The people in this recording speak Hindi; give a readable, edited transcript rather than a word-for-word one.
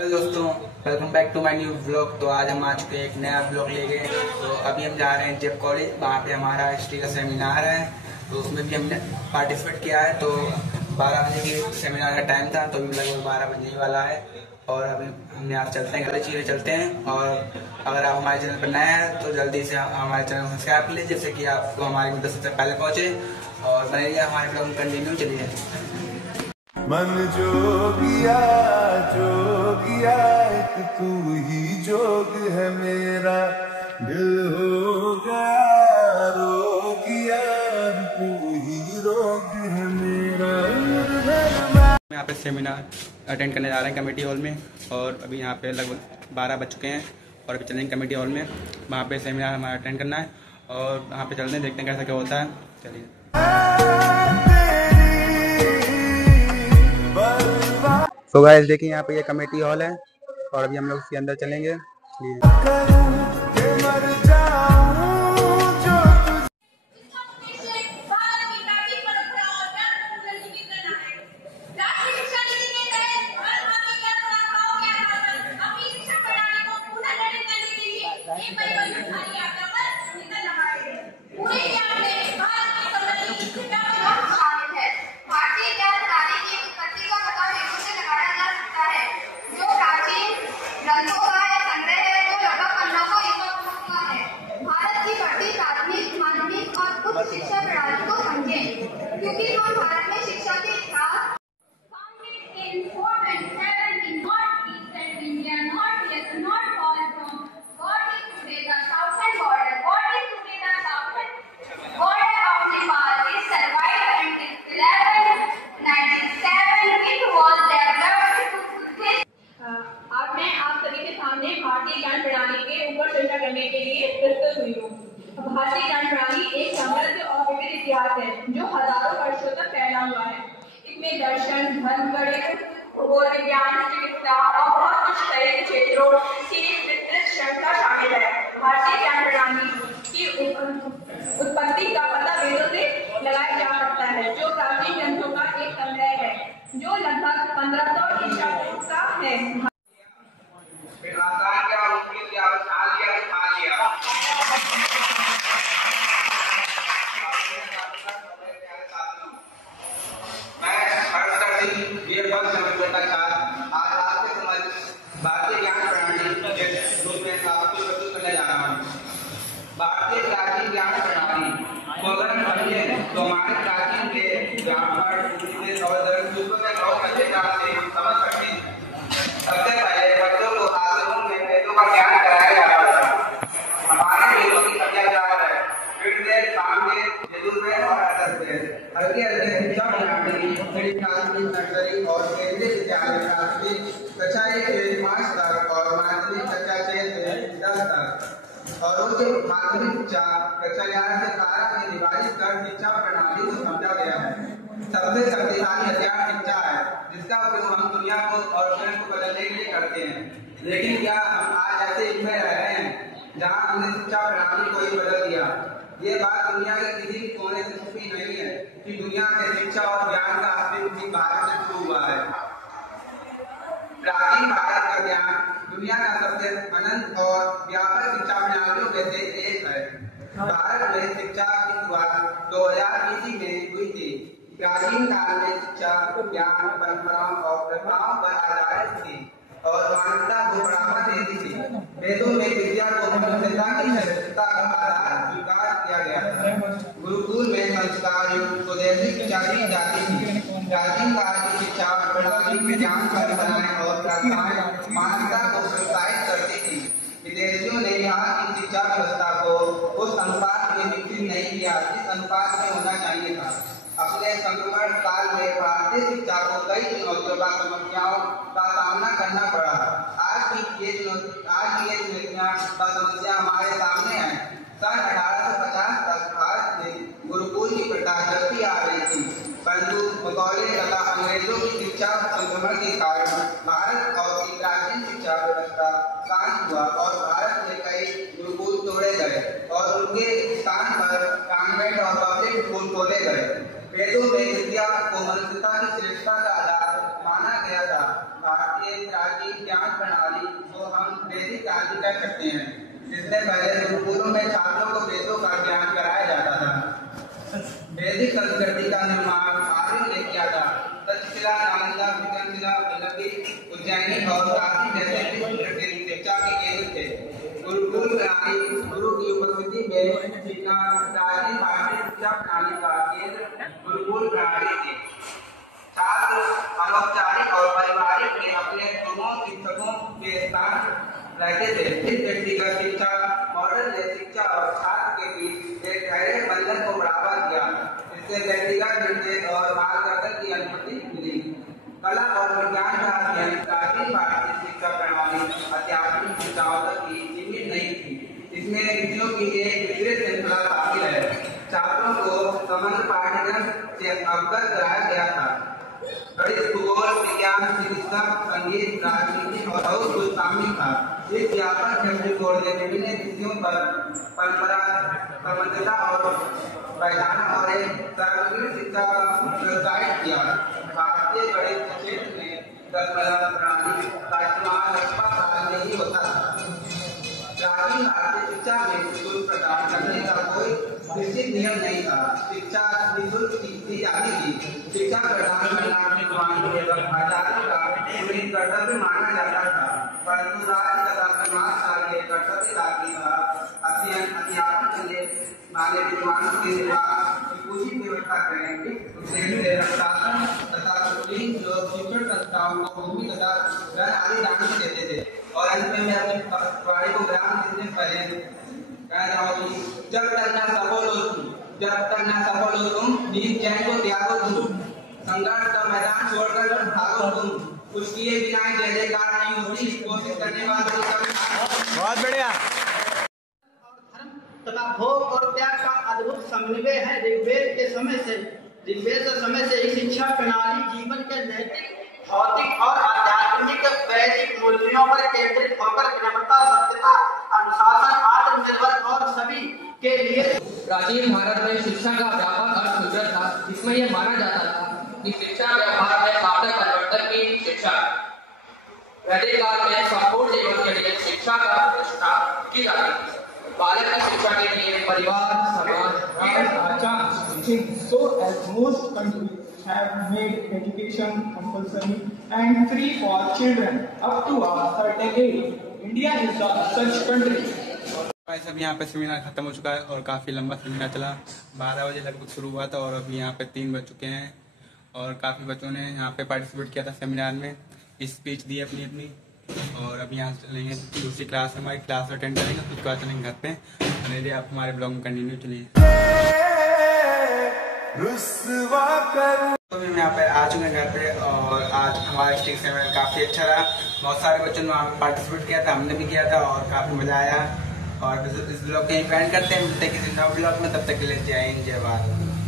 हेलो दोस्तों, welcome back to my new vlog. तो आज हम आ चुके हैं एक नया व्लॉग लेके। तो अभी हम जा रहे हैं जेब कॉलेज, वहाँ पे हमारा हिस्ट्री का सेमिनार है। तो उसमें भी हमने पार्टिसिपेट किया है। तो 12 बजे की सेमिनार का टाइम था, तो अभी लगभग 12 बजने वाला है। और अभी हमने आप चलते हैं, गलत चीज़ें चलते हैं। और अगर आप हमारे चैनल पर नए हैं तो जल्दी से हमारे चैनल को सब्सक्राइब कर लीजिए, जिससे कि आपको हमारी वीडियो सबसे पहले पहुँचे। और बने रहिए हमारे ब्लॉग कंटिन्यू। चलिए। मन जोगिया जोगिया एक तू ही जोग है मेरा, दिल हो गया रोगिया तू ही रोग है मेरा। यहाँ पे सेमिनार अटेंड करने जा रहे हैं कमेटी हॉल में। और अभी यहाँ पे लगभग 12 बज चुके हैं और अभी चलेंगे कमेटी हॉल में। वहाँ पे सेमिनार हमारा अटेंड करना है और वहाँ पे चलते हैं, देखते हैं कैसा क्या होता है। चलिए। तो गाइस देखिए, यहाँ पे ये कमेटी हॉल है और अभी हम लोग इसके अंदर चलेंगे। शिक्षा प्रणाली को समझें, क्योंकि हम भारत में शिक्षा के इतिहास आप सभी के सामने भारतीय ज्ञान प्रणाली के ऊपर चर्चा करने के लिए प्रस्तुत हुई हूँ। भारतीय ज्ञान प्रणाली एक समृद्ध और विविध इतिहास है जो हजारों वर्षों तक फैला हुआ है। इसमें दर्शन, धर्म, गणित, भूगोल विज्ञान, चिकित्सा और बहुत कुछ तरह के क्षेत्रों की विस्तृत श्रृंखला शामिल है। भारतीय ज्ञान प्रणाली की उत्पत्ति का पता वेदों से लगाया जा सकता है, जो प्राचीन ग्रंथों का एक संग्रह है जो लगभग 1500 ईसा पूर्व का है। भारतीय ज्ञान प्रणाली के रूप में आपको प्रस्तुत करने जा रहा हूँ। भारतीय प्राचीन ज्ञान प्रणाली को अगर हम समझें तो हमारे प्राचीन के ब्राह्मण और अच्छे तरह से हम समझ सकते हैं। सबसे पहले बच्चों को आश्रमों में वेदों का ज्ञान कराया जाता था। हमारे वेदों की संख्या 4 है: ऋग्वेद, सामवेद, यजुर्वेद और अथर्ववेद। हल्के हल्के शिक्षा प्रणाली प्राथमिक, नर्सरी और केंद्रीय विद्यालय प्राथमिक कक्षा 1 से 5 तक और माध्यमिक कक्षा 6 से 10 तक और उच्च माध्यमिक शिक्षा कक्षा 11 से 12 में विभाजित कर शिक्षा प्रणाली को समझा गया है। सबसे शक्तिशाली हथियार शिक्षा है, जिसका उपयोग हम दुनिया को और स्वयं को बदलने के लिए करते हैं। लेकिन क्या हम आज ऐसे युग में रह रहे हैं जहाँ हमने शिक्षा प्रणाली को ही बदल दिया? ये बात दुनिया के किसी कोने से छुपी नहीं है कि दुनिया में शिक्षा और ज्ञान का अस्तित्व भारत से शुरू हुआ है। प्राचीन भारत का ज्ञान दुनिया का सबसे अनंत और व्यापक शिक्षा प्रणालियों में से एक है। भारत में शिक्षा की शुरुआत 2000 ईस्वी में हुई थी। प्राचीन काल में शिक्षा ज्ञान, परंपराओं और प्रथाओं पर आधारित थी और मानवता को बढ़ावा देती थी। वेदों में विद्या को मनुष्यता की श्रेष्ठता का आधार स्वीकार किया गया था। गुरुकुल में संस्कार युक्त स्वदेशी शिक्षा दी जाती थी। प्राचीन काल की शिक्षा प्रणाली ज्ञान परंपराएं और प्रथाएं मानवता को प्रोत्साहित करती थी। विदेशियों ने यहाँ की शिक्षा व्यवस्था को उस अनुपात में विकसित नहीं किया जिस अनुपात में होना चाहिए था। अपने संक्रमण काल में भारतीय शिक्षा को कई चुनौतियों का समस्याओं का सामना करना पड़ा। आज की ये चुनौतियां का समस्या हमारे सामने है। सन 1850 तक भारत में गुरुकुल की प्रथा चलती आ रही थी, परंतु मुगलों तथा अंग्रेजों की शिक्षा संक्रमण के कारण भारत और की प्राचीन शिक्षा व्यवस्था शांत हुआ और भारत में कई गुरुकुल तोड़े गए और उनके स्थान पर कॉन्वेंट और पब्लिक स्कूल खोले गए। वेदों में विद्या को मनुष्यता की श्रेष्ठता का आधार माना गया था। भारतीय प्राचीन ज्ञान क्रांति कह सकते हैं। इससे पहले गुरुकुलों में छात्रों को वेदों का ज्ञान कराया जाता था। वैदिक संस्कृति का निर्माण आर्यों ने किया था। तक्षशिला, नालंदा, विक्रमशिला, वल्लभी, उज्जैनी और काशी जैसे शिक्षा के केंद्र थे। गुरुकुल प्रणाली गुरु की उपस्थिति में सीखना प्राचीन भारतीय शिक्षा प्रणाली का केंद्र गुरुकुल प्रणाली थी। छात्र अनौपचारिक और पारिवारिक में अपने गुरुओं शिक्षकों के साथ रहते थे। इस व्यक्तिगत शिक्षा मॉडल ने शिक्षा और छात्र के बीच एक गहरे बंधन को बढ़ावा दिया। इससे व्यक्तिगत निर्देश और मार्गदर्शन की अनुमति मिली। कला और विज्ञान का अध्ययन प्राचीन भारतीय शिक्षा प्रणाली अत्याधुनिक शिक्षाओं तक की सीमित नहीं थी। इसमें विषयों की एक विशेष श्रृंखला शामिल है। छात्रों को समग्र पाठ्यक्रम से अवगत कराया गया था। गणित, भूगोल, विज्ञान, चिकित्सा, संगीत, राजनीति और बहुत कुछ शामिल था। इस व्यापक दृष्टिकोण ने विभिन्न विषयों पर परंपरा, समझता और पहचान और एक सार्वजनिक शिक्षा का प्रोत्साहित किया। भारतीय गणित क्षेत्र में दशमलव प्रणाली का इस्तेमाल लगभग साल में ही होता था। प्राचीन भारतीय शिक्षा में शुल्क प्रदान करने का कोई निश्चित नियम नहीं था। शिक्षा निःशुल्क दी जाती थी। शिक्षा प्रदान करना मानव एवं आचार्यों का पुनीत कर्तव्य माना जाता था। परंतु राज्य तथा समाज का ये कर्तव्य था कि अध्ययन अध्यापन करने वाले विद्वानों के निर्वाह की पूरी व्यवस्था करेंगे। शासन तथा सुप्रीम जो शिक्षण संस्थाओं को भूमि तथा घर आदि दान देते थे। और अंत में मैं अपने वाणी को विराम देने से पहले कहना चाहूंगी, जब तक न सफल हो तुम निज चैन को त्यागो तुम, संघर्ष का मैदान छोड़कर भागो तुम, कुछ किए बिना जय जयकार नहीं होती। कोशिश करने वाले बहुत बढ़िया। तथा भोग और त्याग का अद्भुत समन्वय है। ऋग्वेद के समय से ही शिक्षा प्रणाली जीवन के नैतिक, भौतिक और आध्यात्मिक वैदिक मूल्यों पर केंद्रित होकर विनम्रता, सत्यता, अनुशासन, आत्मनिर्भर और सभी के लिए। प्राचीन भारत में शिक्षा का व्यापक अर्थ सूत्र था। इसमें यह माना जाता था कि शिक्षा व्यवहार में सार्थक परिवर्तन की शिक्षा। वैदिक काल में संपूर्ण जीवन के लिए शिक्षा का प्रतिष्ठा की जाती थी। बालक की शिक्षा के लिए परिवार, समाज, आचार्य teaching, so as most countries have made education compulsory and free for children up to a certain age. India is such country. सब यहाँ पे सेमिनार खत्म हो चुका है और काफ़ी लंबा सेमिनार चला। 12 बजे लगभग शुरू हुआ था और अभी यहाँ पे 3 बज चुके हैं और काफ़ी बच्चों ने यहाँ पे पार्टिसिपेट किया था सेमिनार में, स्पीच दी अपनी। और अभी यहाँ चलेंगे दूसरी क्लास, हमारी क्लास अटेंड करेंगे, उसके बाद चलेंगे घर पे। और आप हमारे ब्लॉग में कंटिन्यू चलिए। तो मैं यहाँ पे आ चुके हैं घर पे और आज हमारा स्टेज सेमिनार काफ़ी अच्छा रहा। बहुत सारे बच्चों ने वहाँ पे पार्टिसिपेट किया था, हमने भी किया था और काफ़ी मज़ा आया। और इस ब्लॉग के यहीं पे एंड करते हैं। मिलते हैं किसी नए ब्लॉग में, तब तक के लिए जय हिंद, जय भारत।